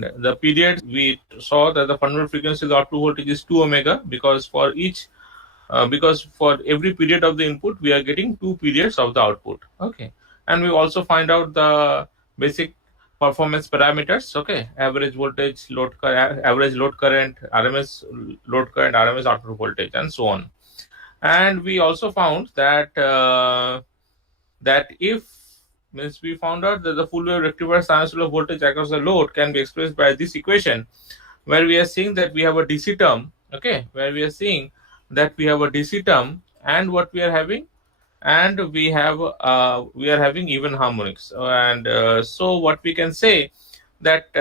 the period we saw that the fundamental frequency of the output voltage is 2 omega, because for each because for every period of the input we are getting 2 periods of the output. Okay, and we also find out the basic performance parameters. Okay, average voltage, average load current, RMS load current, RMS output voltage, and so on. And we also found that if means we found out that the full wave rectifier sinusoidal voltage across the load can be expressed by this equation, where we are seeing that we have a DC term. Okay, where we are seeing that we have a DC term, and what we are having, and we are having even harmonics. And so what we can say that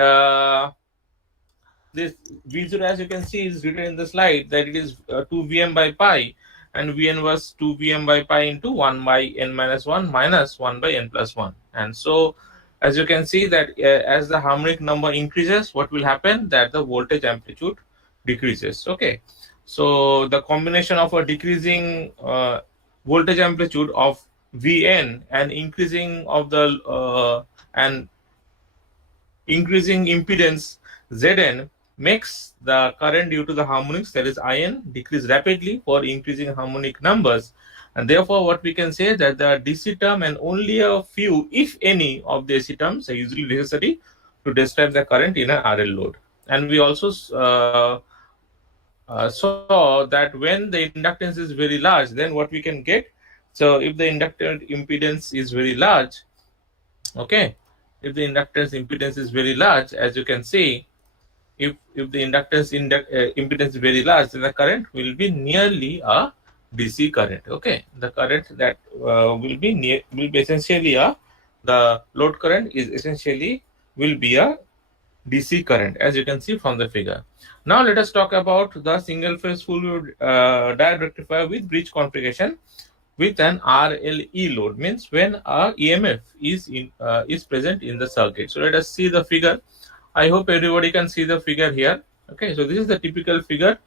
this V0, as you can see, is written in the slide that it is 2 Vm by pi, and Vn was 2 Vm by pi into 1 by n minus 1 minus 1 by n plus 1. And so as you can see that as the harmonic number increases, what will happen, that the voltage amplitude decreases. Okay, so the combination of a decreasing voltage amplitude of Vn and increasing of the and increasing impedance Zn makes the current due to the harmonics, that is In, decrease rapidly for increasing harmonic numbers. And therefore what we can say that the DC term and only a few, if any, of the AC terms are usually necessary to describe the current in a RL load. And we also saw that when the inductance is very large, then what we can get, so if the inductor impedance is very large, okay, if the inductance impedance is very large, as you can see, if the inductance impedance is very large, then the current will be nearly a DC current. Okay, the current that will be essentially the load current is essentially will be a DC current, as you can see from the figure. Now let us talk about the single phase full diode rectifier with bridge configuration with an RLE load, means when a EMF is present in the circuit. So let us see the figure. I hope everybody can see the figure here. Okay, so this is the typical figure.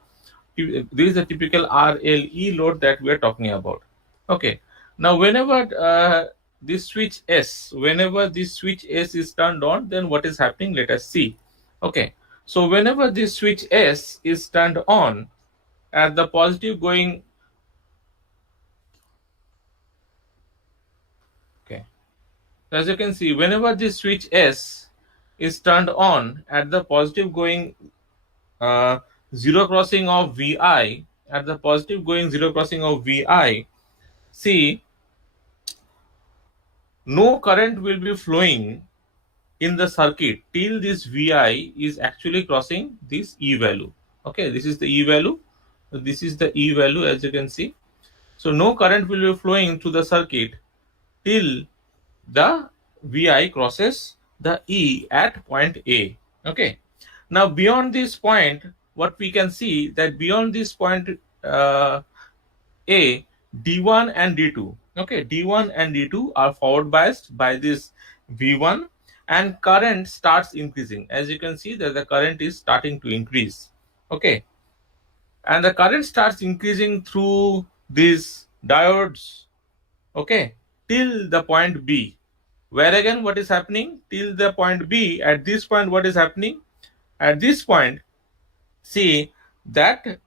This is the typical RLE load that we are talking about. Okay, now whenever this switch S is turned on, then what is happening? Let us see. Okay, so whenever this switch S is turned on, at the positive going, okay, so as you can see, whenever this switch S is turned on at the positive going zero crossing of Vi, at the positive going zero crossing of Vi, see, no current will be flowing in the circuit till this Vi is actually crossing this E value. Okay, this is the E value. So this is the E value, as you can see. So no current will be flowing to the circuit till the Vi crosses the E at point A. Okay. Now beyond this point, what we can see that beyond this point A, D1 and D2. Okay, D1 and D2 are forward biased by this V1, and current starts increasing. As you can see that the current is starting to increase. Okay, and the current starts increasing through these diodes, okay, till the point B, where again what is happening till the point B. At this point, what is happening? At this point, see that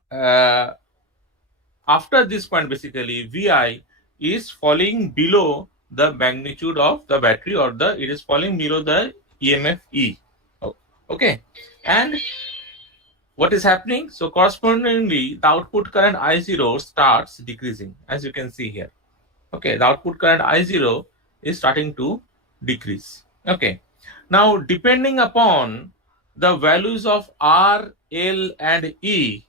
after this point, basically Vi is falling below the magnitude of the battery, or it is falling below the EMF E. Okay, and what is happening? So correspondingly, the output current I0 starts decreasing, as you can see here. Okay, the output current I0 is starting to decrease. Okay, now depending upon the values of R, L, and E,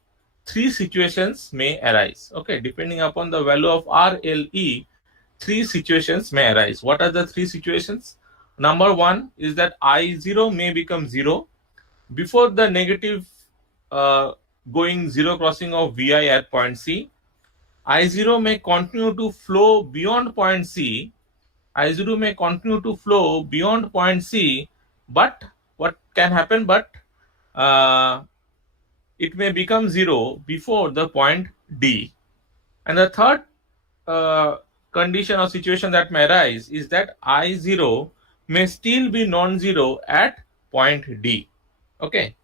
three situations may arise. Okay, depending upon the value of R, L, E, three situations may arise. What are the three situations? Number one is that I0 may become 0 before the negative going zero crossing of Vi at point C. I0 may continue to flow beyond point C. I0 may continue to flow beyond point C, but what can happen? But it may become 0 before the point D. And the third condition or situation that may arise is that I0 may still be non-zero at point D. Okay,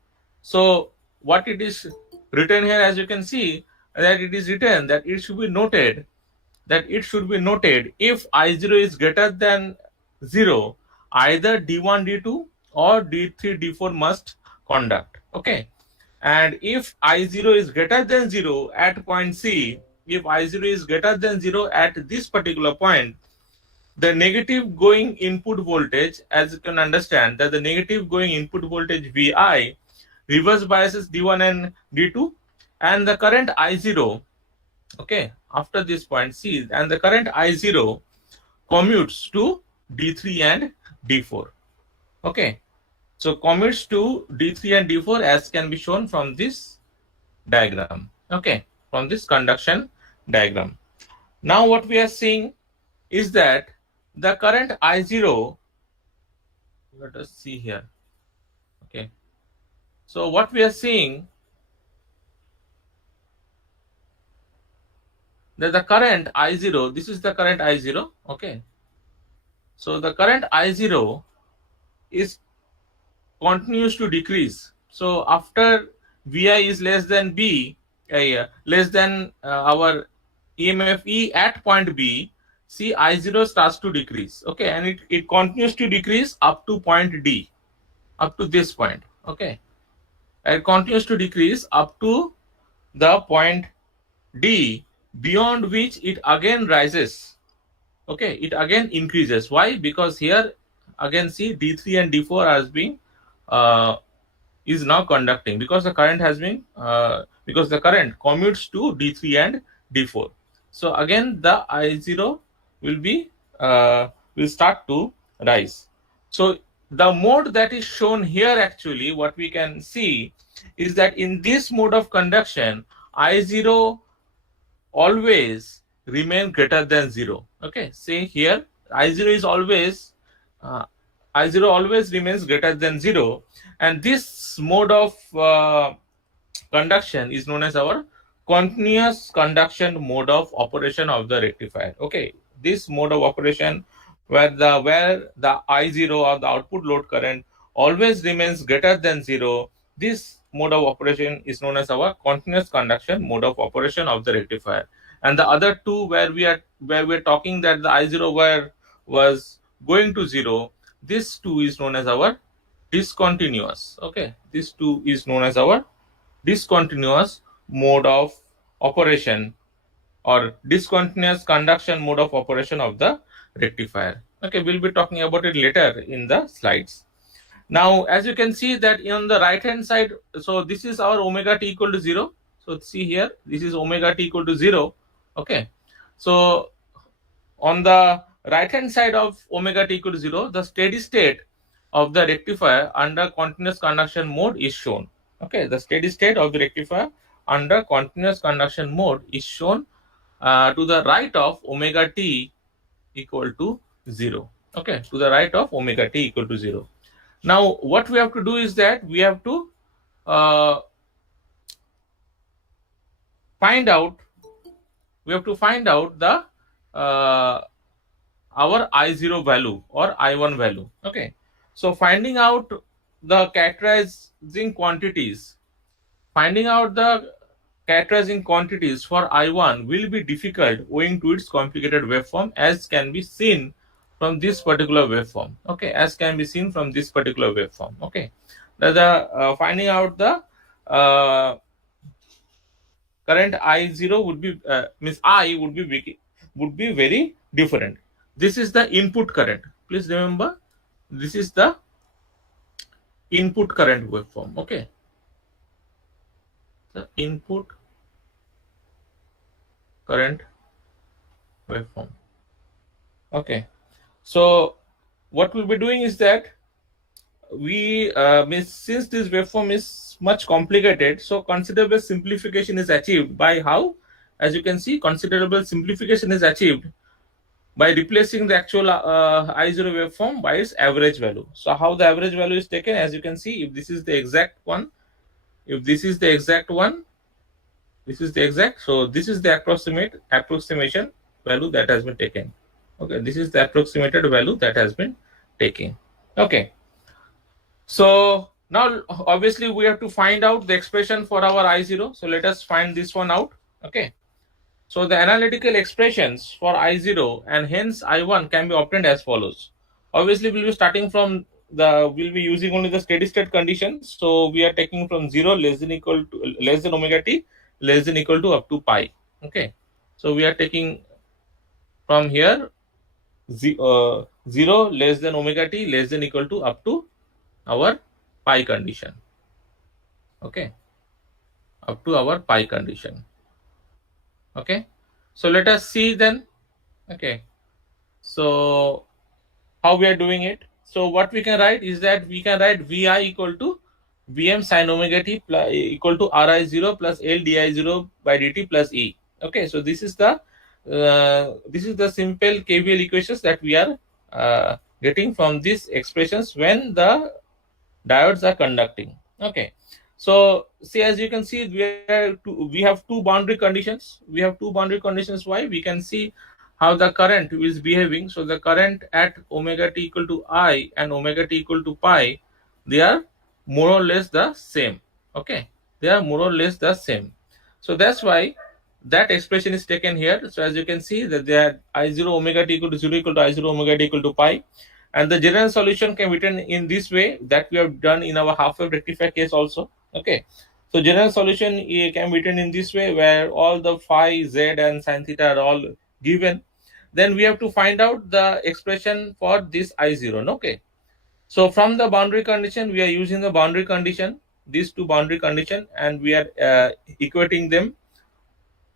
so what it is written here, as you can see, that it is written that it should be noted if I0 is greater than 0, either D1, D2 or D3, D4 must conduct. Okay, and if I0 is greater than 0 at point C, if I0 is greater than 0 at this particular point, the negative going input voltage, as you can understand, that the negative going input voltage Vi reverse biases D1 and D2, and the current I0, okay, after this point C, and the current I0 commutes to D3 and D4. Okay, so commutes to D3 and D4 as can be shown from this diagram. Okay, from this conduction diagram. Now what we are seeing is that the current I0, let us see here. Okay, so what we are seeing, that the current I0, this is the current I0. Okay, so the current I0 is continues to decrease. So after Vi is less than B, less than our EMF E at point B, see I0 starts to decrease. Okay, and it continues to decrease up to point D, up to this point. Okay, and it continues to decrease up to the point D, beyond which it again rises. Okay, it again increases. Why? Because here again see D3 and D4 as being is now conducting, because the current has been because the current commutes to D3 and D4. So again the I0 will be will start to rise. So the mode that is shown here, actually what we can see is that in this mode of conduction, I0 always remain greater than 0. Okay, see here I0 is always I0 always remains greater than 0, and this mode of conduction is known as our continuous conduction mode of operation of the rectifier. Okay, this mode of operation where the I0 or the output load current always remains greater than 0, this mode of operation is known as our continuous conduction mode of operation of the rectifier. And the other two where we're talking that the I0 was going to 0, this two is known as our discontinuous. Okay, this two is known as our discontinuous mode of operation or discontinuous conduction mode of operation of the rectifier. Okay, we'll be talking about it later in the slides. Now, as you can see that on the right hand side, so this is our omega t equal to 0. So see here, this is omega t equal to 0. Okay, so on the right hand side of omega t equal to 0, the steady state of the rectifier under continuous conduction mode is shown. Okay, the steady state of the rectifier under continuous conduction mode is shown to the right of omega t equal to 0. Okay, to the right of omega t equal to 0. Now, what we have to do is that we have to find out the our I0 value or I1 value. Okay, so finding out the characterizing quantities for I1 will be difficult owing to its complicated waveform, as can be seen from this particular waveform. Okay, as can be seen from this particular waveform. Okay, the finding out the current I0 would be means I would be very different. This is the input current. Please remember, this is the input current waveform. Okay, the input current waveform. Okay, so what we'll be doing is that we since this waveform is much complicated, so considerable simplification is achieved by how, as you can see, considerable simplification is achieved by replacing the actual I0 waveform by its average value. So how the average value is taken, as you can see, if this is the exact one, if this is the exact one, this is the exact, so this is the approximation value that has been taken. Okay, this is the approximated value that has been taken. Okay, so Now, obviously, we have to find out the expression for our I0. So let us find this one out. Okay. So the analytical expressions for I0 and hence I1 can be obtained as follows. Obviously, we'll be starting from we'll be using only the steady state conditions. So we are taking from 0 less than equal to less than omega t less than equal to up to pi. Okay. So we are taking from here 0 less than omega t less than equal to up to our pi condition. Okay. Up to our pi condition. Okay. So let us see then. Okay. So how we are doing it? So what we can write is that we can write Vi equal to Vm sin omega t plus, equal to Ri0 plus L di0 by dt plus E. Okay, so this is the simple KVL equations that we are getting from these expressions when the diodes are conducting. Okay, so see, as you can see, we have two boundary conditions. We have two boundary conditions. Why? We can see how the current is behaving. So the current at omega t equal to I and omega t equal to pi, they are more or less the same. Okay, they are more or less the same. So that's why that expression is taken here. So as you can see that they are I0 omega t equal to 0 equal to I0 omega t equal to pi, and the general solution can be written in this way that we have done in our half wave rectifier case also. Okay, so general solution can be written in this way where all the phi, z and sin theta are all given. Then we have to find out the expression for this I0. Okay, so from the boundary condition we are using the boundary condition, these two boundary condition, and we are equating them.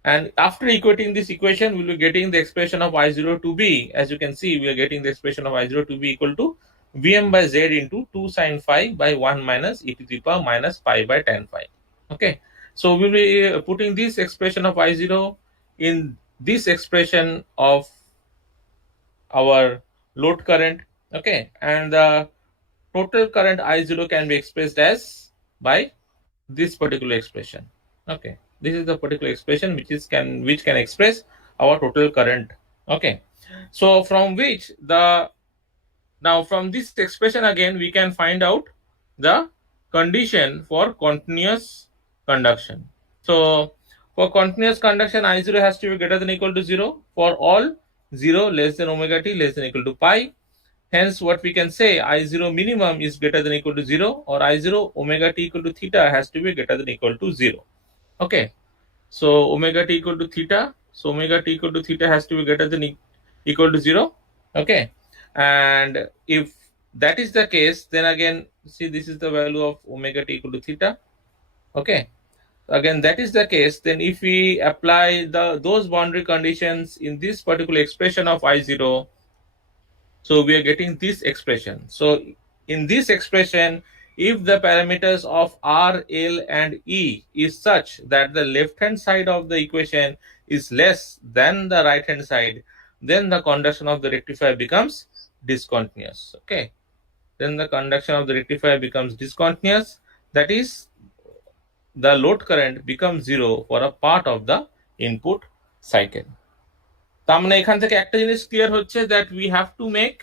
And after equating this equation, we will be getting the expression of I0 to be, as you can see, we are getting the expression of I0 to be equal to Vm by Z into 2 sin phi by 1 minus e to the power minus pi by tan phi. Okay. So we will be putting this expression of I0 in this expression of our load current. Okay. And the total current I0 can be expressed as by this particular expression. Okay, this is the particular expression which can express our total current. Okay, so from which now from this expression again we can find out the condition for continuous conduction. So for continuous conduction, I0 has to be greater than equal to 0 for all 0 less than omega t less than equal to pi. Hence, what we can say, I0 minimum is greater than equal to 0, or I0 omega t equal to theta has to be greater than equal to 0. Okay, so omega t equal to theta, so omega t equal to theta has to be greater than equal to 0. Okay, and if that is the case, then again, see, this is the value of omega t equal to theta. Okay, again, that is the case, then if we apply those boundary conditions in this particular expression of I0, so we are getting this expression. So in this expression, if the parameters of R, L and E is such that the left hand side of the equation is less than the right hand side, then the conduction of the rectifier becomes discontinuous. Okay, then the conduction of the rectifier becomes discontinuous. That is, the load current becomes 0 for a part of the input cycle. তার মানে এখান থেকে একটা জিনিস clear হচ্ছে that we have to make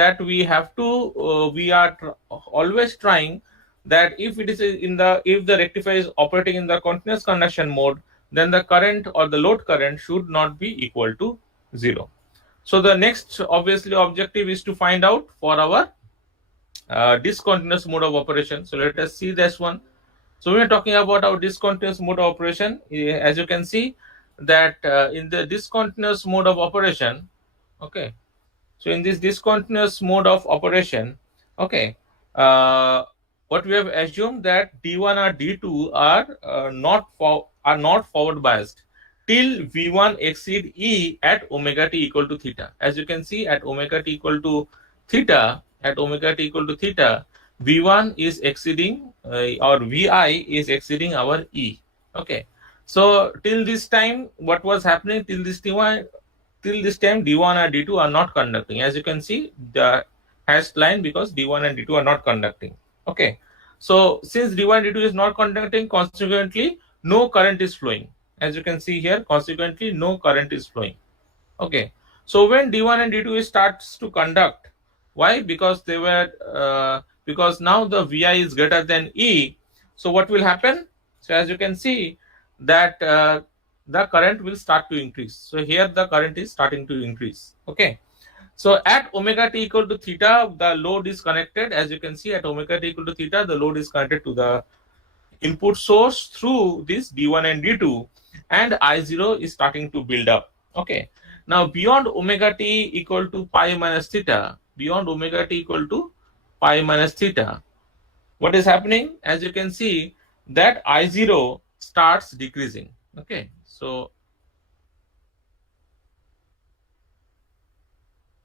that we are always trying that if it is if the rectifier is operating in the continuous conduction mode, then the current or the load current should not be equal to 0. So the next obviously objective is to find out for our discontinuous mode of operation. So let us see this one. So we are talking about our discontinuous mode of operation. As you can see that in the discontinuous mode of operation, okay, so in this discontinuous mode of operation, okay, what we have assumed that D1 or D2 are not forward biased till V1 exceed E at omega t equal to theta. As you can see, at omega t equal to theta, V1 is exceeding or Vi is exceeding our E. Okay, so till this time, what was happening till this time, D1 and D2 are not conducting. As you can see, the hashed line, because D1 and D2 are not conducting. Okay, so since D1 and D2 is not conducting, consequently no current is flowing. As you can see here, consequently no current is flowing. Okay, so when D1 and D2 starts to conduct, why? Because because now the Vi is greater than E. So what will happen? So as you can see that the current will start to increase. So here the current is starting to increase. Okay. So at omega t equal to theta, the load is connected. As you can see, at omega t equal to theta, the load is connected to the input source through this D1 and D2, and I0 is starting to build up. Okay. Now beyond omega t equal to pi minus theta, beyond omega t equal to pi minus theta, what is happening? As you can see that I0 starts decreasing. Okay. So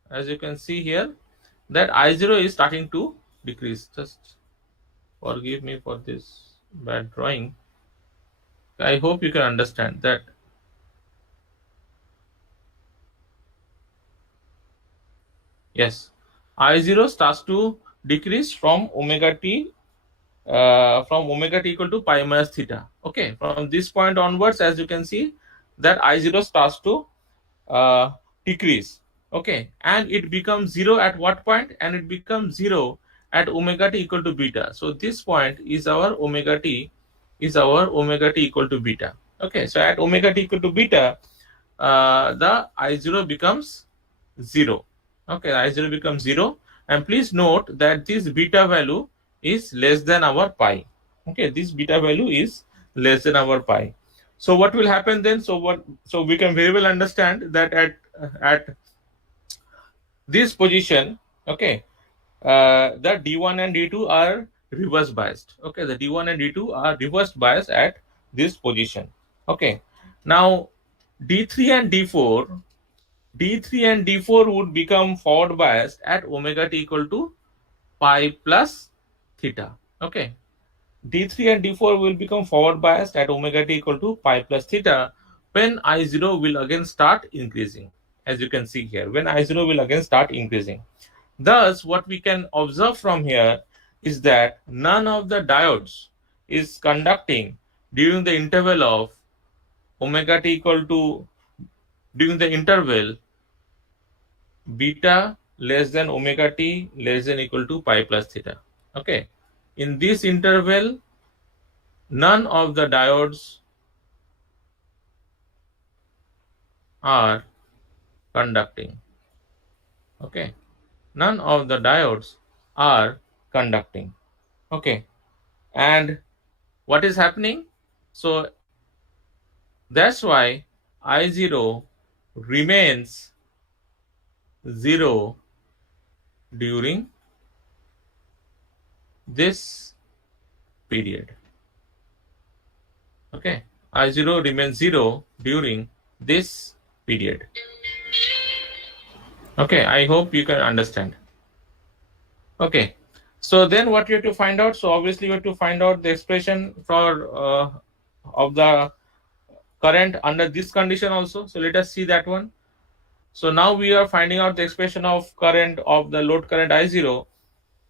as you can see here that I0 is starting to decrease. Just forgive me for this bad drawing. I hope you can understand that. Yes, I0 starts to decrease from omega t equal to pi minus theta. Okay, from this point onwards, as you can see that I0 starts to decrease. Okay, and it becomes 0 at what point? And it becomes 0 at omega t equal to beta. So this point is our omega t equal to beta. Okay, so at omega t equal to beta, the I0 becomes 0. Okay, I0 becomes 0, and please note that this beta value is less than our pi. Okay, this beta value is less than our pi. So what will happen then? So we can very well understand that at this position, okay, the D1 and D2 are reverse biased. Okay, the D1 and D2 are reverse biased at this position. Okay, now D3 and D4 would become forward biased at omega t equal to pi plus theta. Okay, D3 and D4 will become forward biased at omega t equal to pi plus theta when I0 will again start increasing. As you can see here, when I0 will again start increasing. Thus, what we can observe from here is that none of the diodes is conducting during the interval of omega t equal to, during the interval beta less than omega t less than equal to pi plus theta. Okay, in this interval, none of the diodes are conducting. Okay, none of the diodes are conducting. Okay, and what is happening? So that's why I0 remains 0 during this period. Okay, I0 remains 0 during this period. Okay, I hope you can understand. Okay, so then what you have to find out? So obviously you have to find out the expression for of the current under this condition also. So let us see that one. So now we are finding out the expression of current of the load current I0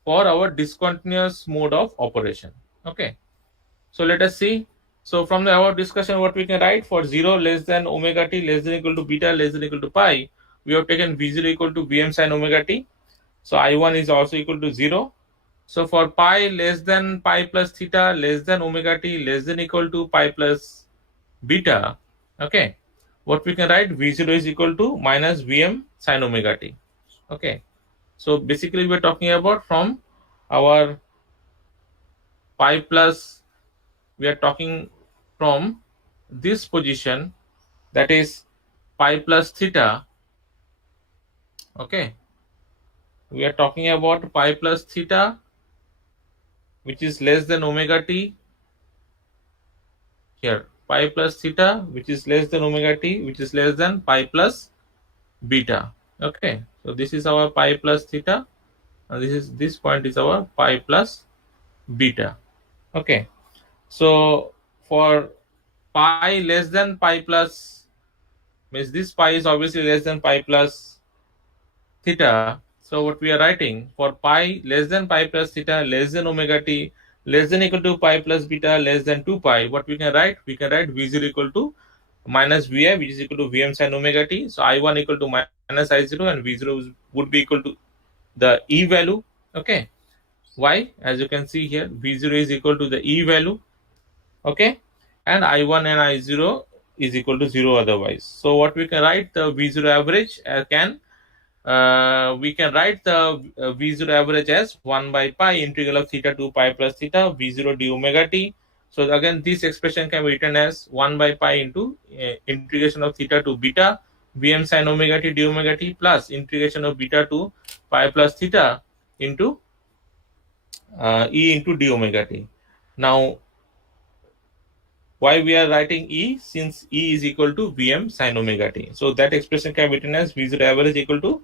for our discontinuous mode of operation. Okay, so let us see. So from our discussion, what we can write for 0 less than omega t less than equal to beta less than equal to pi, we have taken V0 equal to Vm sin omega t. So I1 is also equal to 0. So for pi less than pi plus theta less than omega t less than equal to pi plus beta, okay, what we can write, V0 is equal to minus Vm sin omega t. Okay, so basically we're talking about from our pi plus, we are talking from this position, that is pi plus theta. Okay, we are talking about pi plus theta, which is less than omega t. Here pi plus theta, which is less than omega t, which is less than pi plus beta. Okay, so this is our pi plus theta, and this point is our pi plus beta. Okay, so for pi less than pi plus, means this pi is obviously less than pi plus theta. So what we are writing, for pi less than pi plus theta less than omega t less than equal to pi plus beta less than 2 pi, what we can write? We can write V0 equal to minus Vi, which is equal to Vm sin omega t. So I1 equal to minus I0, and V0 would be equal to the E value. Okay, Why? As you can see here, V0 is equal to the E value, okay, and I1 and I0 is equal to 0 otherwise. So what we can write, the V0 average we can write the V0 average as 1 by pi integral of theta 2 pi plus theta V0 d omega t. So again, this expression can be written as 1 by pi into integration of theta to beta Vm sin omega t d omega t plus integration of beta to pi plus theta into E into d omega t. Now, why we are writing E? Since E is equal to Vm sin omega t. So that expression can be written as V0 average equal to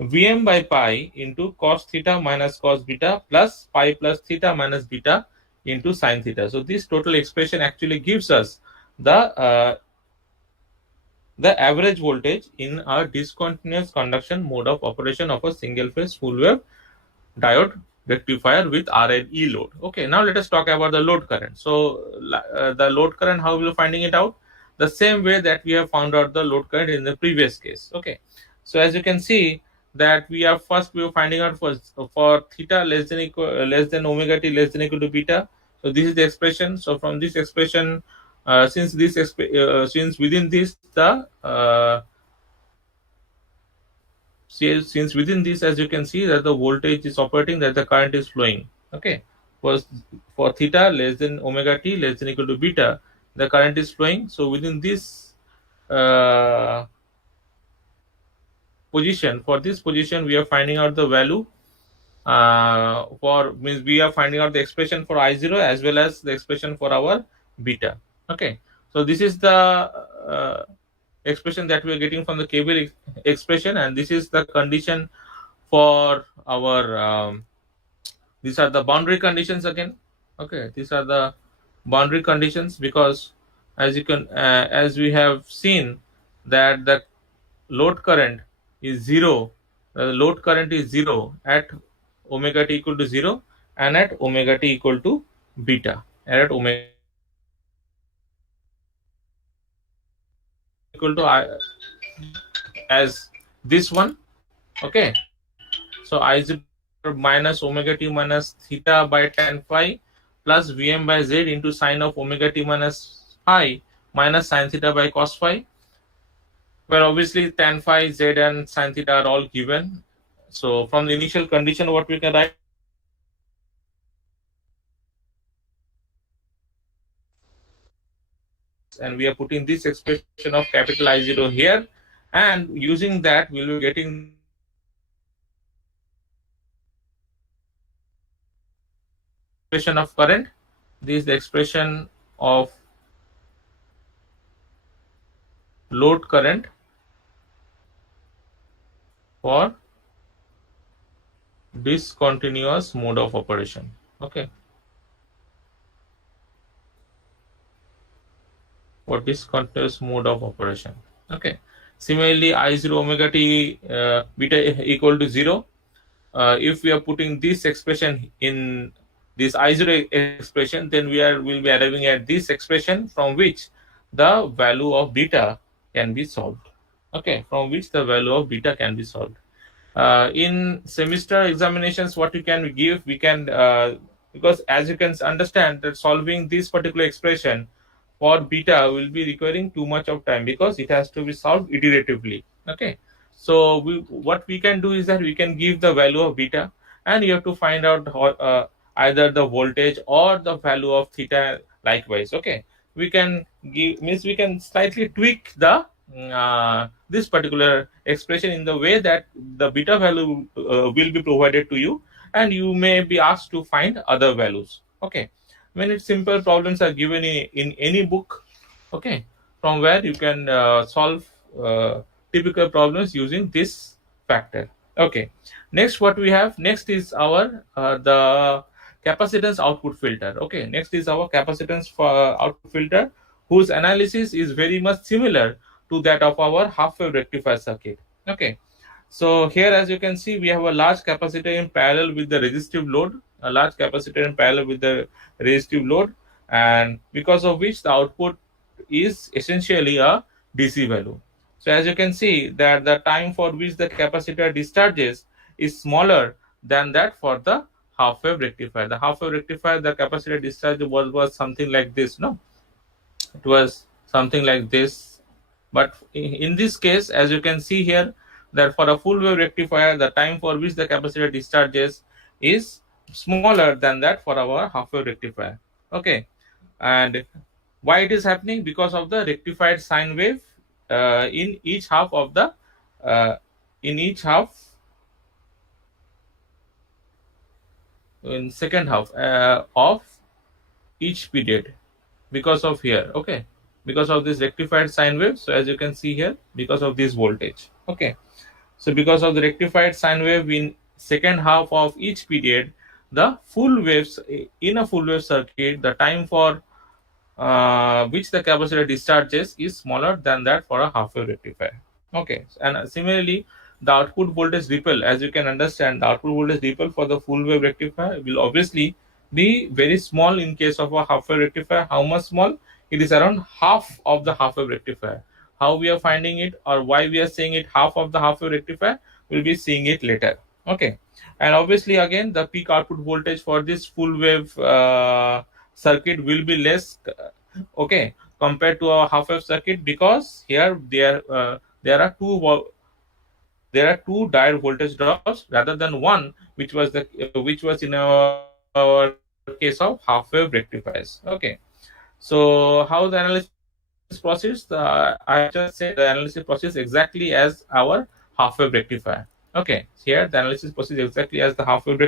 Vm by pi into cos theta minus cos beta plus pi plus theta minus beta into sin theta. So this total expression actually gives us the average voltage in a discontinuous conduction mode of operation of a single phase full wave diode rectifier with R and E load. Okay, now let us talk about the load current. So the load current, how we are finding it out? The same way that we have found out the load current in the previous case. Okay, so as you can see that we are finding out for theta less than omega t less than equal to beta. So this is the expression. So from this expression, since within this the since within this, as you can see, that the voltage is operating, that the current is flowing. Okay, for theta less than omega t less than equal to beta, the current is flowing. So within this position, for this position, we are finding out the value means we are finding out the expression for I0 as well as the expression for our beta. Okay, so this is the expression that we are getting from the cable expression, and this is the condition for our these are the boundary conditions again. Okay, these are the boundary conditions, because as we have seen that the load current is zero, the load current is zero at omega t equal to 0 and at omega t equal to beta, and at omega equal to I, as this one. Okay, so I0 minus omega t minus theta by tan phi plus Vm by z into sine of omega t minus phi minus sine theta by cos phi, where obviously tan phi, z and sine theta are all given. So from the initial condition, what we can write, and we are putting this expression of capital I0 here, and using that we will be getting expression of current. This is the expression of load current for discontinuous mode of operation. Okay, for discontinuous mode of operation. Okay, similarly I0 omega t beta equal to 0. If we are putting this expression in this I0 expression, then will be arriving at this expression from which the value of beta can be solved. Okay, from which the value of beta can be solved. In semester examinations, what we give, we can because as you can understand that solving this particular expression for beta will be requiring too much of time, because it has to be solved iteratively. Okay, so what we can do is that we can give the value of beta, and you have to find out either the voltage or the value of theta likewise. Okay, we can we can slightly tweak the this particular expression in the way that the beta value will be provided to you, and you may be asked to find other values. Okay, when it's simple problems are given in any book, okay, from where you can solve typical problems using this factor. Okay, next what we have next is our the capacitance output filter. Okay, next is our capacitance for output filter, whose analysis is very much similar to that of our half wave rectifier circuit. Okay, so here as you can see, we have a large capacitor in parallel with the resistive load, a large capacitor in parallel with the resistive load, and because of which the output is essentially a DC value. So as you can see that the time for which the capacitor discharges is smaller than that for the half wave rectifier. The half wave rectifier, the capacitor discharge was something like this, no? It was something like this. But in this case, as you can see here, that for a full wave rectifier, the time for which the capacitor discharges is smaller than that for our half wave rectifier. Okay, and why it is happening? Because of the rectified sine wave in each half of the in second half of each period, because of here. Okay, because of this rectified sine wave. So as you can see here, because of this voltage. Okay, so because of the rectified sine wave in second half of each period, the full waves in a full wave circuit, the time for which the capacitor discharges is smaller than that for a half wave rectifier. Okay, and similarly, the output voltage ripple, as you can understand, the output voltage ripple for the full wave rectifier will obviously be very small in case of a half wave rectifier. How much small? It is around half of the half wave rectifier. How we are finding it, or why we are saying it half of the half wave rectifier, we'll be seeing it later. Okay, and obviously again the peak output voltage for this full wave circuit will be less, okay, compared to our half wave circuit, because here there are two diode voltage drops rather than one, which was in our case of half wave rectifiers. Okay, so how the analysis proceeds? I just said the analysis proceeds exactly as our half wave rectifier. Okay, here the analysis proceeds exactly as the half wave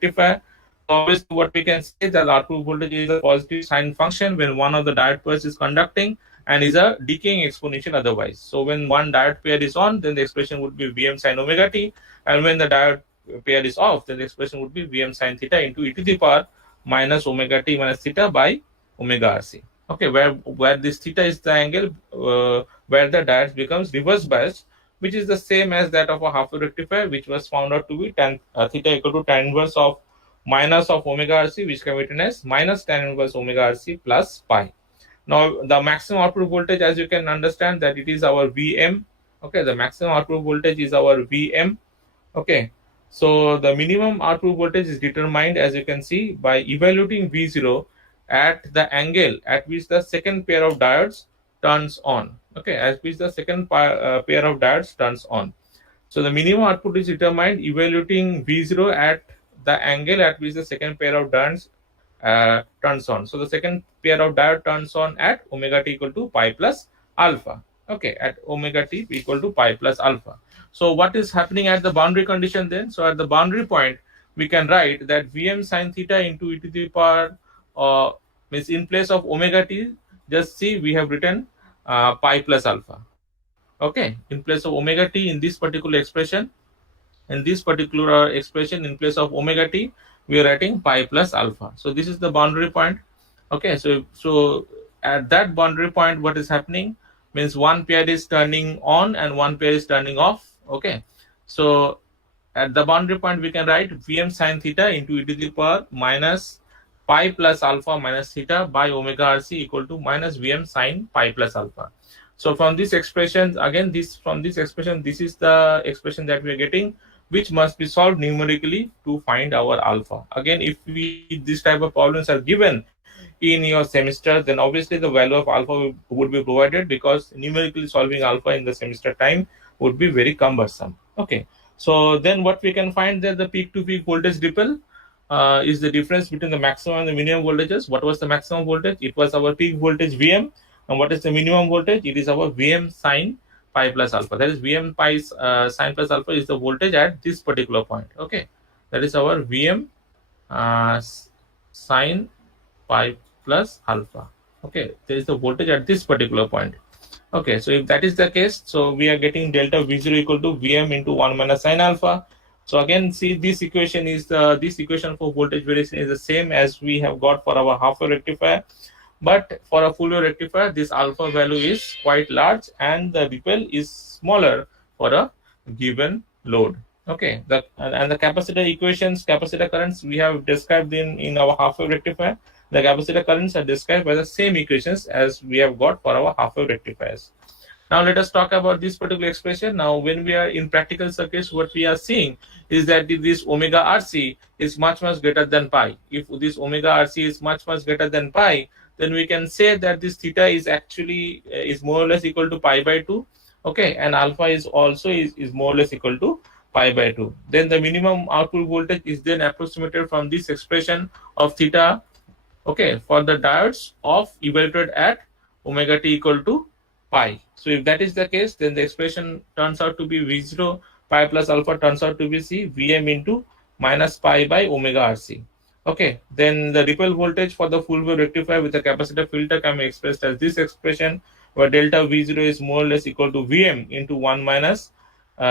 rectifier. Obviously, what we can say is that output voltage is a positive sine function when one of the diode pairs is conducting, and is a decaying exponential otherwise. So when one diode pair is on, then the expression would be Vm sin omega t, and when the diode pair is off, then the expression would be Vm sin theta into e to the power minus omega t minus theta by omega rc. Okay, where this theta is the angle where the diode becomes reverse biased, which is the same as that of a half wave rectifier, which was found out to be tan theta equal to tan inverse of minus of omega rc, which can be written as minus tan inverse omega rc plus pi. Now the maximum output voltage, as you can understand, that it is our Vm. Okay, the maximum output voltage is our Vm. Okay, so the minimum output voltage is determined, as you can see, by evaluating V0 at the angle at which the second pair of diodes turns on. Okay, at which the second pair of diodes turns on. So the minimum output is determined evaluating V0 at the angle at which the second pair of diodes turns on. So the second pair of diode turns on at omega t equal to pi plus alpha. Okay, at omega t equal to pi plus alpha. So what is happening at the boundary condition then? So at the boundary point, we can write that Vm sin theta into e to the power means in place of omega t, just see we have written pi plus alpha. Okay, in place of omega t in this particular expression, in place of omega t, we are writing pi plus alpha. So this is the boundary point. Okay, so at that boundary point, what is happening means one pair is turning on and one pair is turning off. Okay, so at the boundary point, we can write Vm sin theta into e to the power minus pi plus alpha minus theta by omega rc equal to minus Vm sin pi plus alpha. So from this expression, again, this is the expression that we are getting, which must be solved numerically to find our alpha. Again, if this type of problems are given in your semester, then obviously the value of alpha would be provided, because numerically solving alpha in the semester time would be very cumbersome. Okay, so then what we can find, that the peak to peak voltage ripple is the difference between the maximum and the minimum voltages. What was the maximum voltage? It was our peak voltage Vm. And what is the minimum voltage? It is our Vm sin pi plus alpha. That is Vm pi sin plus alpha is the voltage at this particular point. Okay, that is our Vm sin pi plus alpha. Okay, there is the voltage at this particular point. Okay, so if that is the case, so we are getting delta V0 equal to Vm into 1 minus sin alpha. So again, see, this equation for voltage variation is the same as we have got for our half wave rectifier. But for a full wave rectifier, this alpha value is quite large and the ripple is smaller for a given load. Okay, the capacitor equations, capacitor currents we have described in our half wave rectifier. The capacitor currents are described by the same equations as we have got for our half wave rectifiers. Now let us talk about this particular expression. Now when we are in practical circuits, what we are seeing is that this omega RC is much greater than pi. If this omega RC is much greater than pi, then we can say that this theta is actually is more or less equal to pi by 2. Okay, and alpha is also is more or less equal to pi by 2. Then the minimum output voltage is then approximated from this expression of theta, okay, for the diodes of evaluated at omega t equal to pi. So if that is the case, then the expression turns out to be V0 pi plus alpha turns out to be C Vm into minus pi by omega RC. Okay, then the ripple voltage for the full wave rectifier with a capacitor filter can be expressed as this expression, where delta V0 is more or less equal to Vm into 1 minus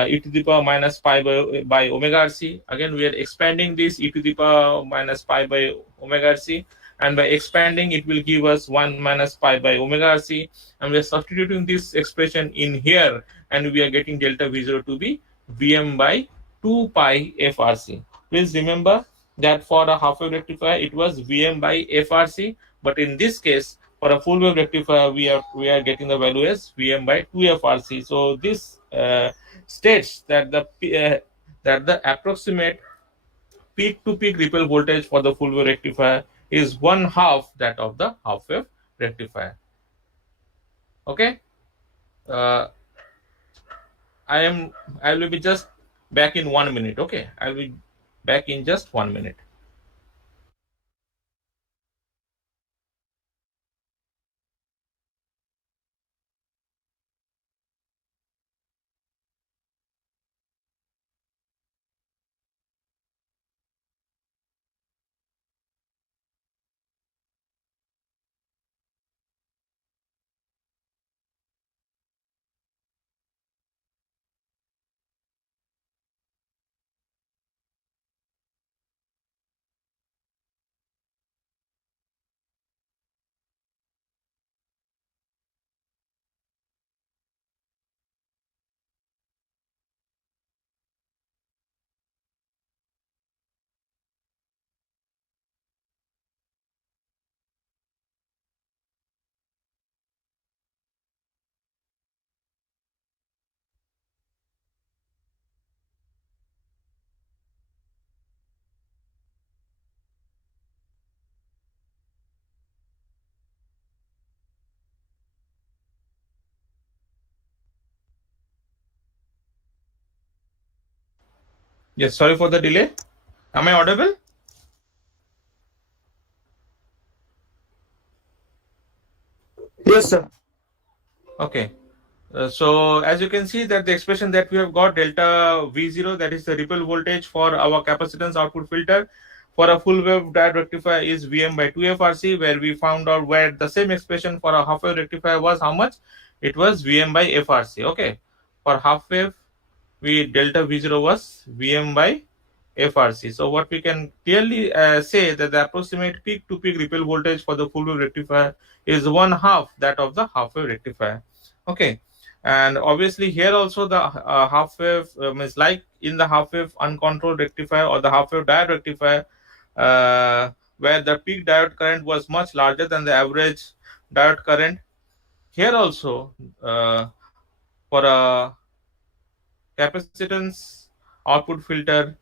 e to the power minus pi by omega RC. Again, we are expanding this e to the power minus pi by omega RC, and by expanding it will give us 1 minus pi by omega RC, and we are substituting this expression in here, and we are getting delta V0 to be Vm by 2 pi FRC. Please remember that for a half wave rectifier it was Vm by FRC, but in this case for a full wave rectifier we are getting the value as Vm by 2 FRC. So this states that the approximate peak to peak ripple voltage for the full wave rectifier is 1/2 that of the half wave rectifier. Okay, I will be just back in 1 minute. Okay, I will be back in just 1 minute. Yes, sorry for the delay. Am I audible? Yes, sir. Okay. So as you can see that the expression that we have got, delta V0, that is the ripple voltage for our capacitance output filter for a full wave diode rectifier, is Vm by 2 FRC, where we found out where the same expression for a half wave rectifier was how much? It was Vm by FRC. Okay. For half wave, delta V0 was Vm by FRC. So what we can clearly say that the approximate peak to peak ripple voltage for the full wave rectifier is 1/2 that of the half wave rectifier. Okay, and obviously here also the half wave is like in the half wave uncontrolled rectifier or the half wave diode rectifier, where the peak diode current was much larger than the average diode current. Here also for a capacitance output filter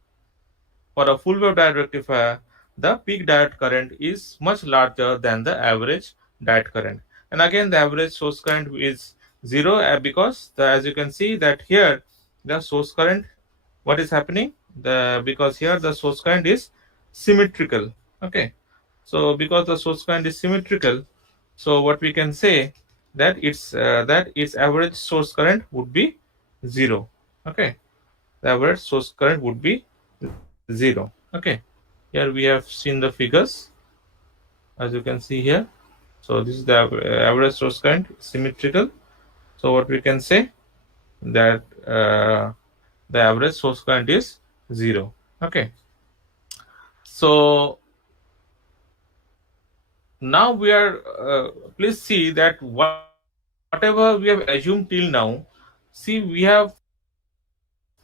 for a full wave diode rectifier, the peak diode current is much larger than the average diode current. And again, the average source current is 0 because as you can see that here the source current, what is happening? Because here the source current is symmetrical. Okay, so because the source current is symmetrical, so what we can say that its average source current would be 0. Okay, the average source current would be 0. Okay, here we have seen the figures as you can see here. So this is the average source current, symmetrical. So what we can say that the average source current is 0. Okay, so now we are please see that whatever we have assumed till now, see, we have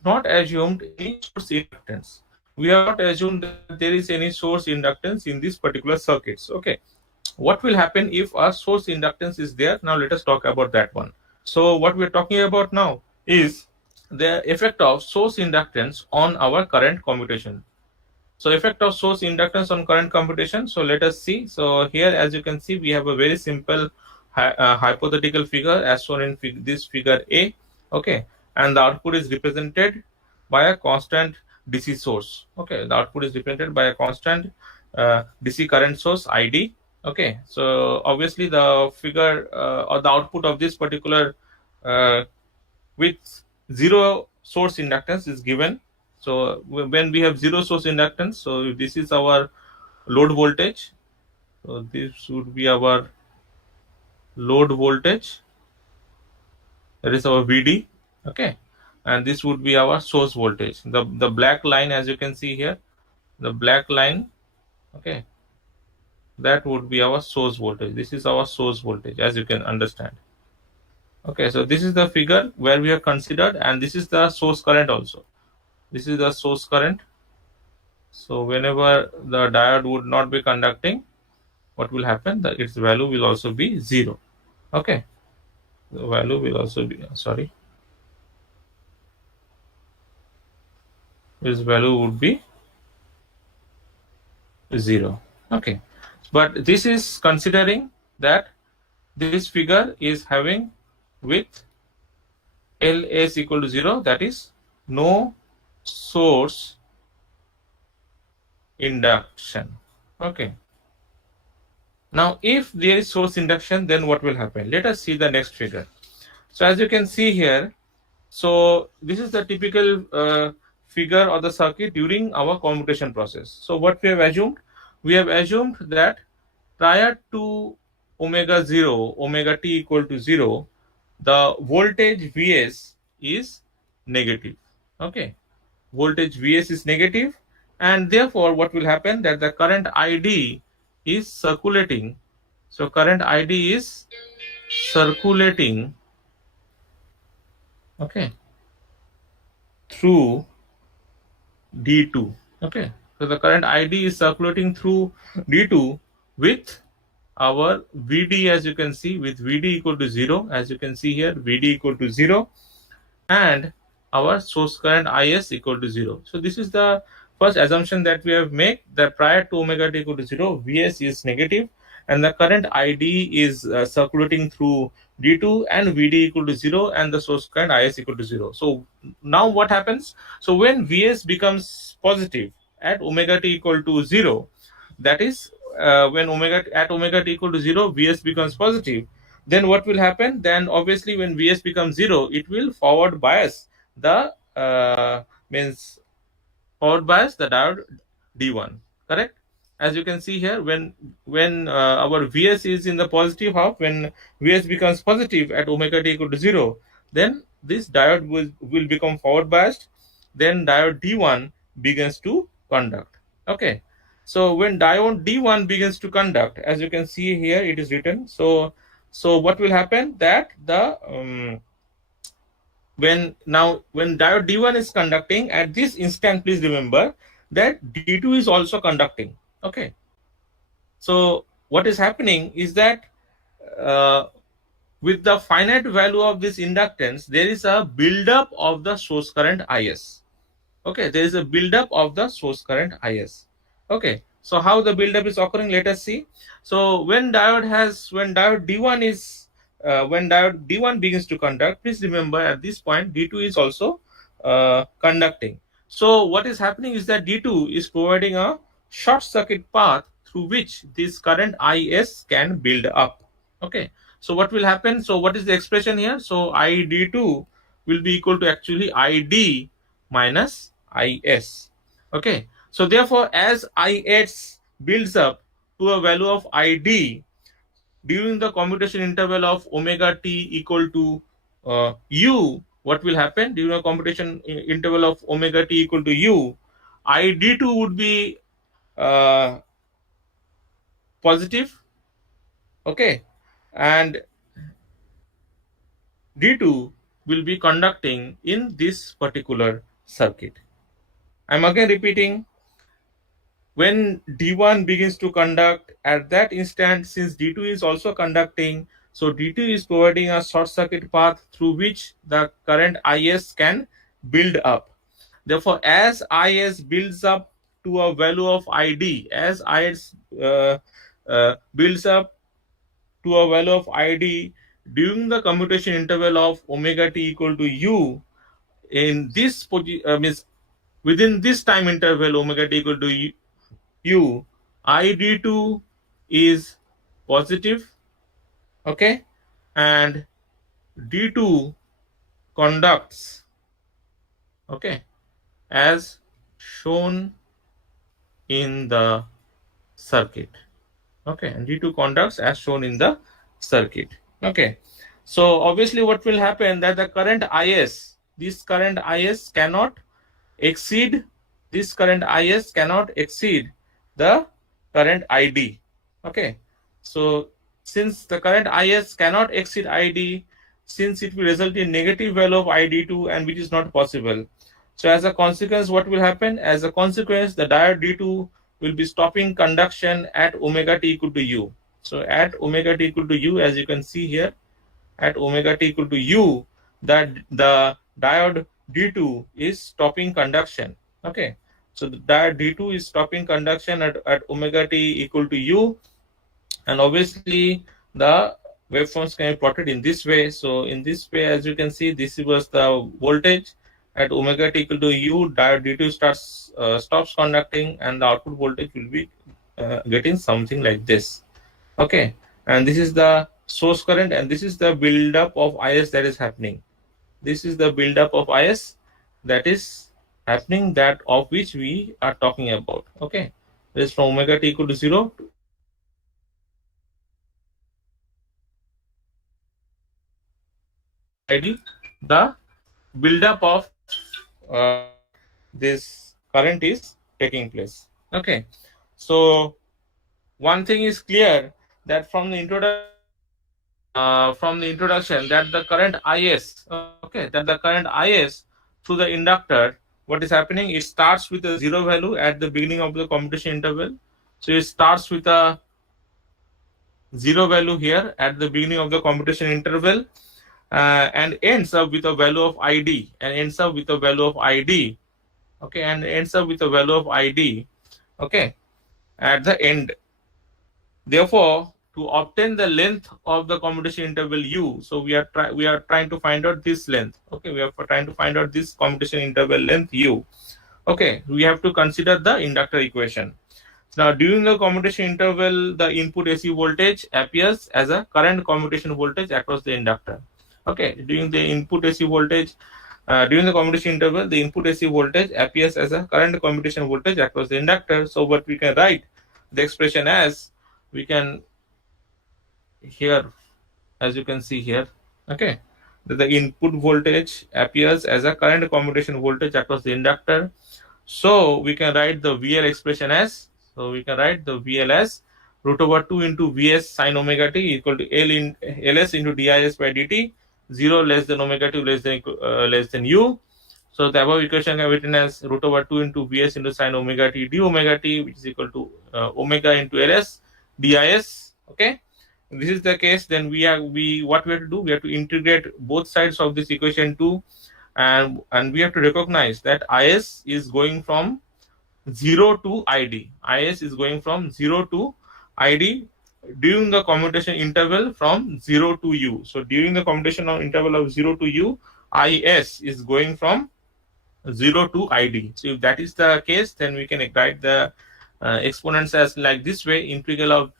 not assumed any source inductance. We have not assumed that there is any source inductance in this particular circuits. Okay, what will happen if a source inductance is there? Now let us talk about that one. So what we're talking about now is the effect of source inductance on our current commutation. So effect of source inductance on current computation. So let us see. So here, as you can see, we have a very simple hypothetical figure as shown in this figure A. Okay, and the output is represented by a constant DC source. Okay, the output is represented by a constant DC current source ID. Okay, so obviously the figure or the output of this particular with zero source inductance is given. So when we have zero source inductance, so if this is our load voltage, so this would be our load voltage, that is our VD. Okay, and this would be our source voltage. The black line, as you can see here, the black line, okay, that would be our source voltage. This is our source voltage, as you can understand. Okay, so this is the figure where we have considered, and this is the source current also. This is the source current. So whenever the diode would not be conducting, what will happen? That its value will also be 0. Okay, the value will also be its value would be 0. Okay, but this is considering that this figure is having with LS equal to 0, that is no source induction. Okay, now if there is source induction, then what will happen? Let us see the next figure. So as you can see here, so this is the typical figure of the circuit during our commutation process. So what we have assumed? We have assumed that prior to omega 0, omega t equal to 0, the voltage Vs is negative. Okay, voltage Vs is negative, and therefore what will happen, that the current ID is circulating. So current ID is circulating, okay, through D2. Okay, so the current ID is circulating through D2 with our VD, as you can see, with VD equal to 0, as you can see here, VD equal to 0, and our source current IS equal to 0. So this is the first assumption that we have made, that prior to omega t equal to 0, Vs is negative, and the current ID is circulating through D2 and VD equal to 0, and the source current IS equal to 0. So now what happens? So when Vs becomes positive at omega t equal to 0, that is when omega t equal to 0, Vs becomes positive, then what will happen? Then obviously when Vs becomes 0, it will forward bias the diode D1, correct? As you can see here, when our Vs is in the positive half, when Vs becomes positive at omega t equal to 0, then this diode will become forward biased, then diode D1 begins to conduct. Okay, so when diode D1 begins to conduct, as you can see here, it is written. So what will happen, that the when diode D1 is conducting, at this instant, please remember that D2 is also conducting. Okay, so what is happening is that with the finite value of this inductance, there is a buildup of the source current Is. Okay, there is a buildup of the source current Is. Okay, so how the buildup is occurring, let us see. So when diode D1 is when diode D1 begins to conduct, please remember at this point D2 is also conducting. So what is happening is that D2 is providing a short circuit path through which this current Is can build up. Okay, so what will happen? So what is the expression here? So ID2 will be equal to actually ID minus Is. Okay, so therefore as Is builds up to a value of ID during the commutation interval of omega t equal to u, what will happen during a commutation interval of omega t equal to u? ID2 would be positive, okay, and D2 will be conducting in this particular circuit. I'm again repeating, when D1 begins to conduct, at that instant, since D2 is also conducting, So D2 is providing a short circuit path through which the current IS can build up. Therefore, as IS builds up to a value of ID, as IS builds up to a value of ID during the commutation interval of omega t equal to u, in this means within this time interval omega t equal to u, ID2 is positive, okay, and D2 conducts, okay, as shown in the circuit, okay, and D2 conducts as shown in the circuit, okay. So obviously what will happen that the current is, this current is cannot exceed, this current is cannot exceed the current id, okay. So since the current is cannot exceed id, since it will result in negative value of id2, and which is not possible, so as a consequence what will happen, as a consequence the diode d2 will be stopping conduction at omega t equal to u. So at omega t equal to u, as you can see here, at omega t equal to u, that the diode D2 is stopping conduction, okay. So the diode D2 is stopping conduction at omega t equal to u, and obviously the waveforms can be plotted in this way. So in this way, as you can see, this was the voltage at omega t equal to u, diode D2 stops conducting, and the output voltage will be getting something like this, okay. And this is the source current, and this is the buildup of is that is happening. This is the buildup of is that is happening, that of which we are talking about, okay. This is from omega t equal to 0 to id, the buildup of this current is taking place, okay. So one thing is clear, that from the introduction that the current is, okay, that the current is through the inductor, what is happening, it starts with a zero value at the beginning of the commutation interval. So it starts with a zero value here at the beginning of the commutation interval, and ends up with a value of id, and ends up with a value of id, okay, and ends up with a value of id, okay, at the end. Therefore, to obtain the length of the commutation interval u, so we are trying to find out this length, okay, we are trying to find out this commutation interval length u, okay. We have to consider the inductor equation. Now during the commutation interval, the input AC voltage appears as a current commutation voltage across the inductor, okay. During the input AC voltage, during the commutation interval, the input AC voltage appears as a current commutation voltage across the inductor. So what we can write the expression as, we can here, as you can see here, okay, that the input voltage appears as a current commutation voltage across the inductor. So we can write the VL expression as, so we can write the VL as root over 2 into Vs sin omega t equal to Ls into dis by dt, 0 less than omega t less than u. So the above equation can be written as root over 2 into Vs into sin omega t d omega t, which is equal to omega into Ls dis, okay. This is the case, then what we have to do, we have to integrate both sides of this equation 2, and we have to recognize that is is going from 0 to id, is is going from 0 to id during the commutation interval from 0 to u. So during the commutation interval of 0 to u, is is going from 0 to id. So if that is the case, then we can write the exponents as like this way, integral of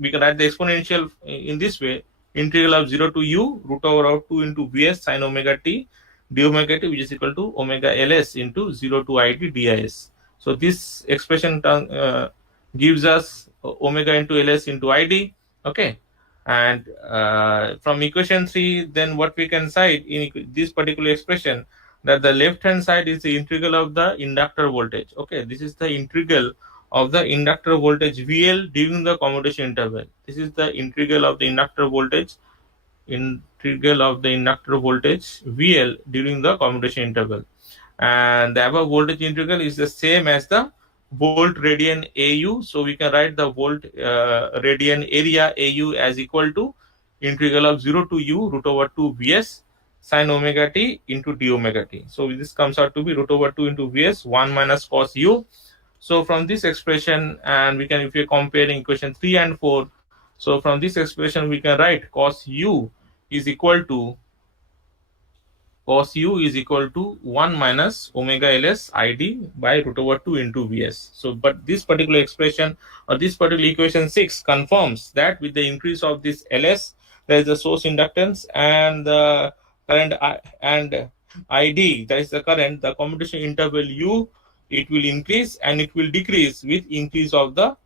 we can write the exponential in this way, integral of 0 to u root over 2 into Vs sin omega t d omega t, which is equal to omega Ls into 0 to id dis. So this expression gives us omega into Ls into id, okay. And from equation 3, then what we can cite in this particular expression, that the left hand side is the integral of the inductor voltage, okay. This is the integral of the inductor voltage VL during the commutation interval. This is the integral of the inductor voltage, VL during the commutation interval, and the above voltage integral is the same as the volt radian AU. So we can write the volt radian area AU as equal to integral of 0 to u root over 2 Vs sin omega t into d omega t. So this comes out to be root over 2 into Vs 1 minus cos u. So from this expression, and we can, if you're comparing equation 3 and 4, so from this expression we can write cos u is equal to 1 minus omega ls id by root over 2 into Vs. So, but this particular expression or this particular equation 6 confirms that with the increase of this ls, there is the source inductance and the current and id, that is the current, the commutation interval u, it will increase and it will decrease with increase of the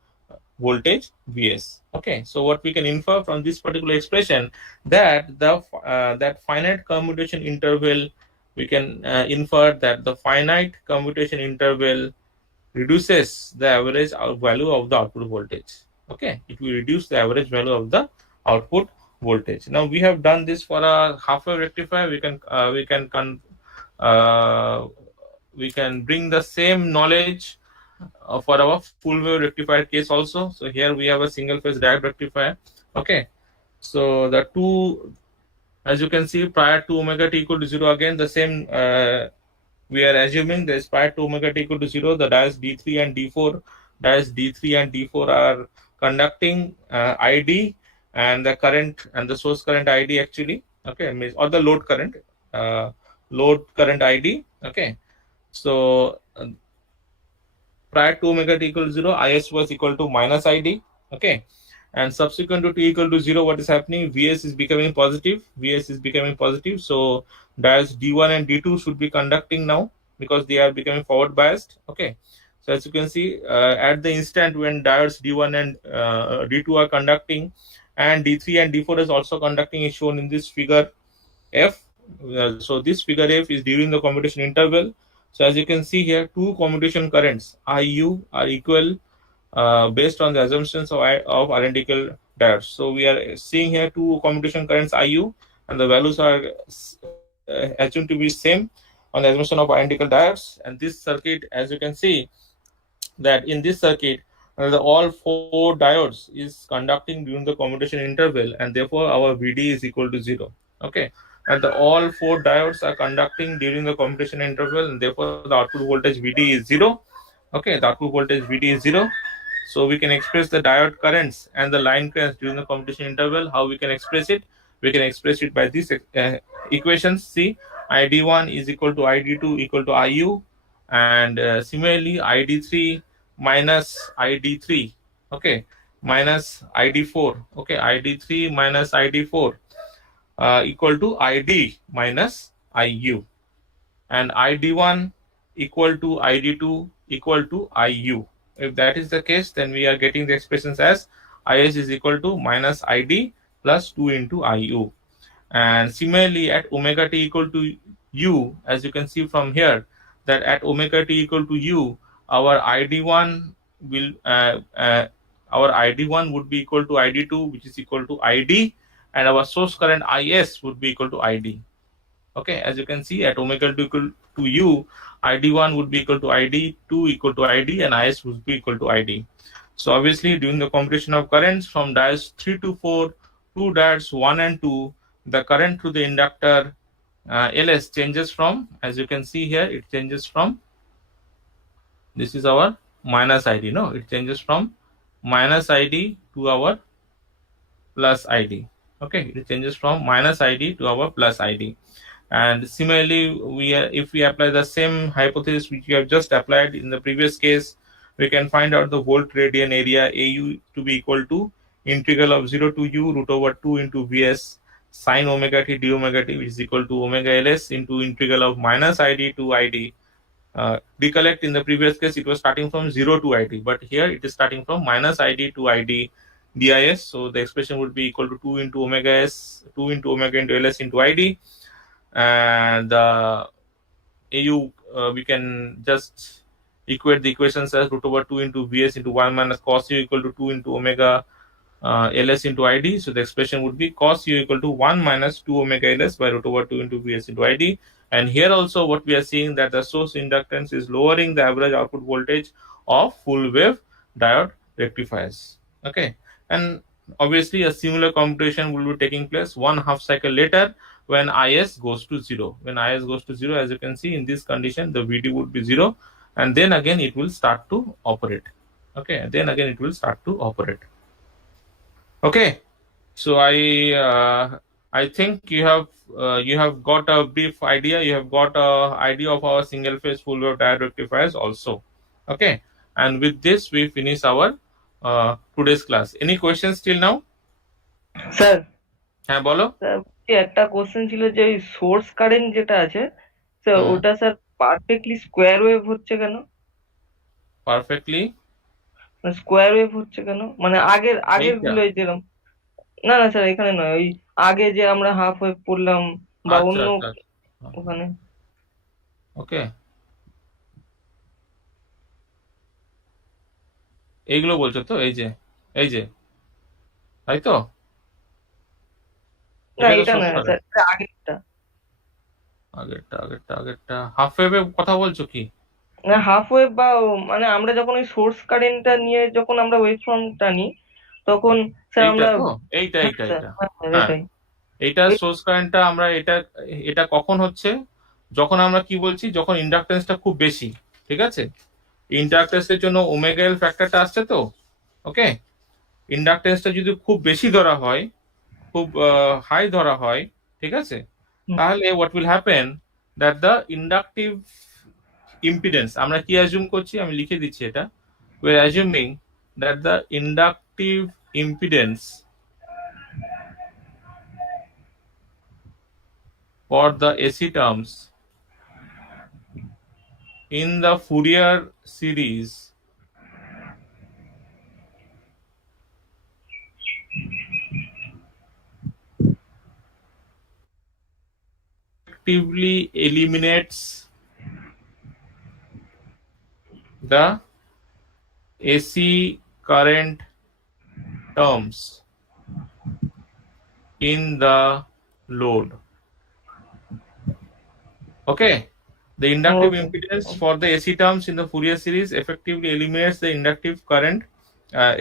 voltage Vs. Okay, so what we can infer from this particular expression, that the that finite commutation interval, we can infer that the finite commutation interval reduces the average value of the output voltage. Okay, it will reduce the average value of the output voltage. Now we have done this for a half wave rectifier. We can bring the same knowledge for our full wave rectifier case also. So here we have a single phase diode rectifier. Okay, so the two, as you can see, prior to omega t equal to 0, again the same, we are assuming that prior to omega t equal to 0, the diodes D3 and D4, diodes D3 and D4 are conducting ID and the current and the source current ID actually, okay, or the load current ID. Okay, so prior to omega t equal to 0, is was equal to minus id. Okay, and subsequent to t equal to 0, what is happening? Vs is becoming positive. So diodes d1 and d2 should be conducting now because they are becoming forward biased. Okay, so as you can see, at the instant when diodes d1 and d2 are conducting, and d3 and d4 is also conducting, is shown in this figure f. So this figure f is during the commutation interval. So as you can see here, two commutation currents IU are equal based on the assumptions of identical diodes. So we are seeing here two commutation currents IU, and the values are assumed to be same on the assumption of identical diodes. And this circuit, as you can see, that in this circuit, all four diodes is conducting during the commutation interval, and therefore our VD is equal to 0. Okay, and all four diodes are conducting during the commutation interval, and therefore the output voltage VD is 0. Okay, the output voltage VD is 0. So we can express the diode currents and the line currents during the commutation interval. How we can express it? We can express it by these equations. See, ID1 is equal to ID2 equal to IU, and similarly ID3 minus ID3, okay, minus ID4, okay, ID3 minus ID4 equal to ID minus IU, and ID1 equal to ID2 equal to IU. If that is the case, then we are getting the expressions as IS is equal to minus ID plus 2 into IU. And similarly, at omega t equal to U, as you can see from here, that at omega t equal to U, our ID1 will our ID1 would be equal to ID2, which is equal to ID, and our source current IS would be equal to ID. Okay, as you can see, at omega t equal to U, ID1 would be equal to ID, 2 equal to ID, and IS would be equal to ID. So obviously, during the computation of currents from diodes 3 to 4 to diodes 1 and 2, the current through the inductor LS changes from, as you can see here, it changes from, this is our minus ID, no, it changes from minus ID to our plus ID. Okay, it changes from minus ID to our plus ID. And similarly, if we apply the same hypothesis which we have just applied in the previous case, we can find out the volt radian area AU to be equal to integral of 0 to U root over 2 into Vs sin omega t d omega t, which is equal to omega ls into integral of minus ID to ID. Recollect, in the previous case it was starting from 0 to ID, but here it is starting from minus ID to ID dis. So the expression would be equal to 2 into omega s, 2 into omega into ls into ID. And the AU, we can just equate the equations as root over 2 into Vs into 1 minus cos u equal to 2 into omega ls into ID. So the expression would be cos u equal to 1 minus 2 omega ls by root over 2 into Vs into ID. And here also what we are seeing, that the source inductance is lowering the average output voltage of full wave diode rectifiers. Okay, and obviously a similar computation will be taking place 1/2 cycle later when is goes to 0. When is goes to 0, as you can see in this condition, the VD would be 0, and then again it will start to operate. Okay, then again it will start to operate. Okay, so I think you have got a brief idea. You have got a idea of our single phase full wave diode rectifiers also. Okay, and with this we finish our today's class. Any questions till now? Sir হ্যাঁ বলো। Sir একটা question ছিল যে ওই source current যেটা আছে sir হুম। ওটা sir perfectly square wave হচ্ছে কেন? পারফেক্টলি স্কোয়ার ওয়েভ হচ্ছে কেন? মানে আগের এইটা গুলো যেরকম, না না স্যার এখানে নয়, ওই আগে যে আমরা হাফ ওয়েভ পড়লাম বা আচ্ছা অন্য আচ্ছা আচ্ছা। ওখানে। ওকে, এইগুলো বলছো তো? এই যে তাই তো? না এটাই তো এটা সোর্স নয় কারেন্ট। স্যার, এটা আগেরটা। আগেরটা হাফ ওয়েভের কথা বলছো কি? না হাফ ওয়েভ বা মানে আমরা যখন ওই সোর্স কারেন্টটা নিয়ে যখন আমরা ওয়েভ ফর্মটা নিই তখন স্যার এইটা আমরা, তো? এইটা হ্যাঁ এইটা স্যার এইটা হ্যাঁ স্যার হ্যাঁ, এটাই। এইটা সোর্স কারেন্টটা আমরা এটা কখন হচ্ছে? যখন আমরা কি বলছি, যখন ইন্ডাকটেন্সটা খুব বেশি, ঠিক আছে? ইন্ডাকটেন্সের জন্য ওমেগা এল ফ্যাক্টরটা আসছে তো। ওকে, ইন্ডাকটেন্সটা যদি খুব বেশি ধরা হয়, খুব হাই ধরা হয়, ঠিক আছে, তাহলে what will happen that the inductive impedance, আমরা কি অ্যাজিউম করছি আমি লিখে দিচ্ছি এটা, we are assuming that the inductive impedance for the AC terms in the Fourier series effectively eliminates the AC current terms in the load. Okay, the inductive Okay. impedance for the AC terms in the Fourier series effectively eliminates the inductive current,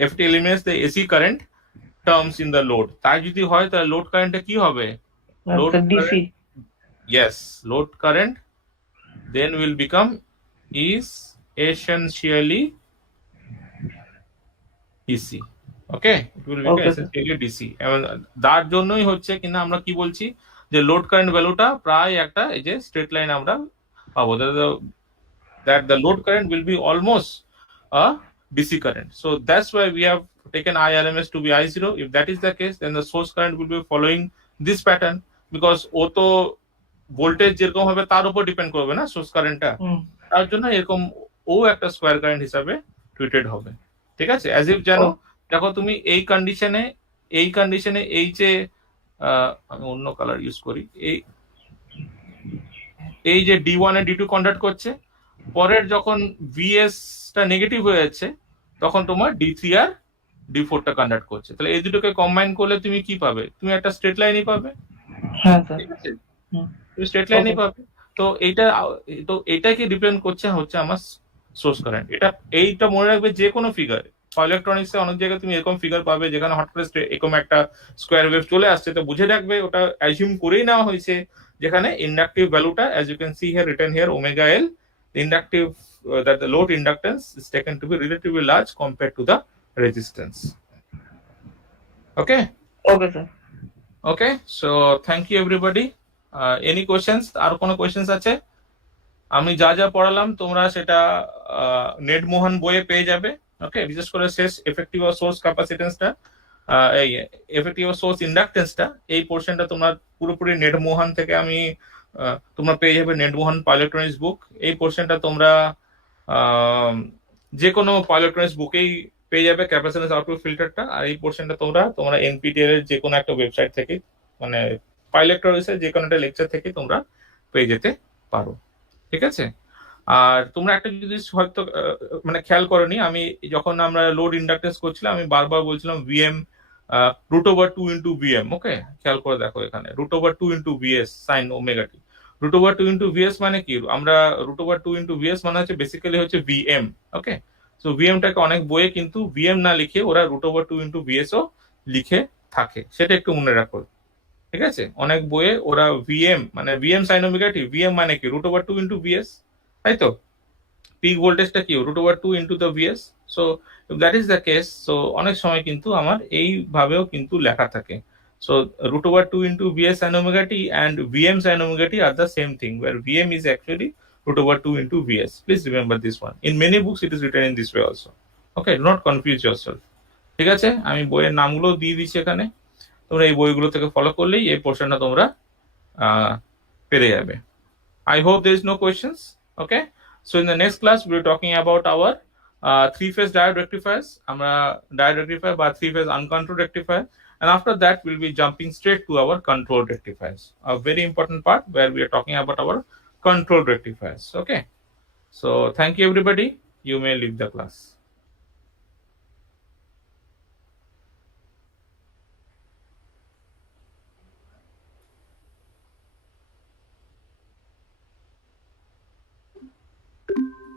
effectively eliminates the AC current terms in the load. তাই যদি হয় তাহলে load কারেন্টটা কি হবে? Load আচ্ছা DC. current, yes, load current then will become is essentially DC. Okay, it will become Okay, sir. essentially DC. এবং তার জন্যই হচ্ছে কিনা আমরা কি বলছি যে লোড কারেন্ট ভ্যালুটা প্রায় একটা এই যে স্ট্রেট লাইন আমরা পাবো, that the load current will be almost a DC current. So that's why we have taken IRMS to be I0. If that is the case, then the source current will be following this pattern, because ও তো voltage যেরকম হবে তার উপর depend করবে না source কারেন্টটা, তার জন্য এরকম ও একটা স্কোয়ার কারেন্ট হিসাবে ট্রিটেড হবে। ঠিক আছে, অ্যাজ ইফ জানো, দেখো তুমি এই কন্ডিশনে এই যে আমি অন্য কালার ইউজ করি, এই যে D1 এ D2 কন্ডাক্ট করছে, পরের যখন VS টা নেগেটিভ হয়ে যাচ্ছে তখন তোমার D3 আর D4 টা কন্ডাক্ট করছে, তাহলে এই দুটোকে কম্বাইন করলে তুমি কি পাবে? তুমি একটা স্ট্রেট লাইনই পাবে। হ্যাঁ স্যার। ঠিক আছে, তুমি স্ট্রেট লাইনই পাবে। তো এইটাকে ডিপেন্ড করছে হচ্ছে আমার সোর্স কারেন্ট। এইটা মনে রাখবে, যে কোনো ফিগার ইলেকট্রনিক্সে অনেক জায়গায় তুমি এরকম ফিগার পাবে যেখানে হট করে এরকম একটা স্কোয়ার ওয়েভ চলে আসছে, তো বুঝে রাখবে ওটা অ্যাজিউম করেই নেওয়া হয়েছে, যেখানে ইন্ডাকটিভ ভ্যালুটা as you can see here written here omega L, inductive that the load inductance is taken to be relatively large compared to the resistance. Okay. Okay sir. Okay, so thank you everybody. Any questions? আর কোনো questions আছে? আমি যা যা পড়ালাম তোমরা সেটা net মোহন বইয়ে পেয়ে যাবে। ওকে, বিশেষ করে শেষ এফেক্টিভ সোর্স ক্যাপাসিটেন্সটা, এই এফেক্টিভ সোর্স ইন্ডাকটেন্সটা, এই পোর্শনটা তোমরা পুরোপুরি নেট মোহন থেকে তোমরা পেয়ে যাবে, নেট মোহন ইলেকট্রনিক্স বুক। এই পোর্শনটা তোমরা যে কোনো ইলেকট্রনিক্স বুকেই পেয়ে যাবে, ক্যাপাসিটেন্স আউটপুট ফিল্টারটা। আর এই পোর্শনটা তোমরা এনপিটিএল এর যে কোনো একটা ওয়েবসাইট থেকে, মানে ইলেকট্রনিক্সের যে কোনো একটা লেকচার থেকে তোমরা পেয়ে যেতে পারো। ঠিক আছে, আর তোমরা একটা যদি হয়তো মানে খেয়াল করনি, আমি যখন আমরা লোড ইন্ডাকটেন্স করছিলাম আমি বারবার বলছিলাম ভিএম √2 ইন্টু ভিএম। ওকে, খেয়াল করে দেখো এখানে √2 into VS sine omega t. √2 into VS মানে কি? আমরা √2 ইন্টু ভিএস মানে হচ্ছে বেসিক্যালি হচ্ছে ভিএম। ওকে, সো ভিএমটাকে অনেক বইয়ে কিন্তু ভিএম না লিখে ওরা √2 ইন্টু ভিএস ও লিখে থাকে, সেটা একটু মনে রাখো। ঠিক আছে, অনেক বইয়ে ওরা ভিএম মানে VM sine omega t, VM মানে কি √2 × VS, তাই তো? পিক ভোল্টেজটা কি √2 × the VS। So that is the case. So অনেক সময় কিন্তু আমার এইভাবেও কিন্তু লেখা থাকে। So √2 × VS sin omega t and VM sin omega t are the same thing, where VM is actually √2 × VS. Please remember this one. In many books it is written in this way also. Okay, do not confuse yourself. ঠিক আছে, আমি বইয়ের নামগুলো দিয়ে দিচ্ছি এখানে, তোমরা এই বইগুলো থেকে ফলো করলেই এই পোর্শনটা তোমরা পেরে যাবে। I hope there is no questions. Okay. So in the next class, we're talking about our three-phase diode rectifiers, diode rectifier by three-phase uncontrolled rectifier, and after that, we'll be jumping straight to our controlled rectifiers. A very important part where we are talking about our controlled rectifiers. Okay. So thank you, everybody. You may leave the class.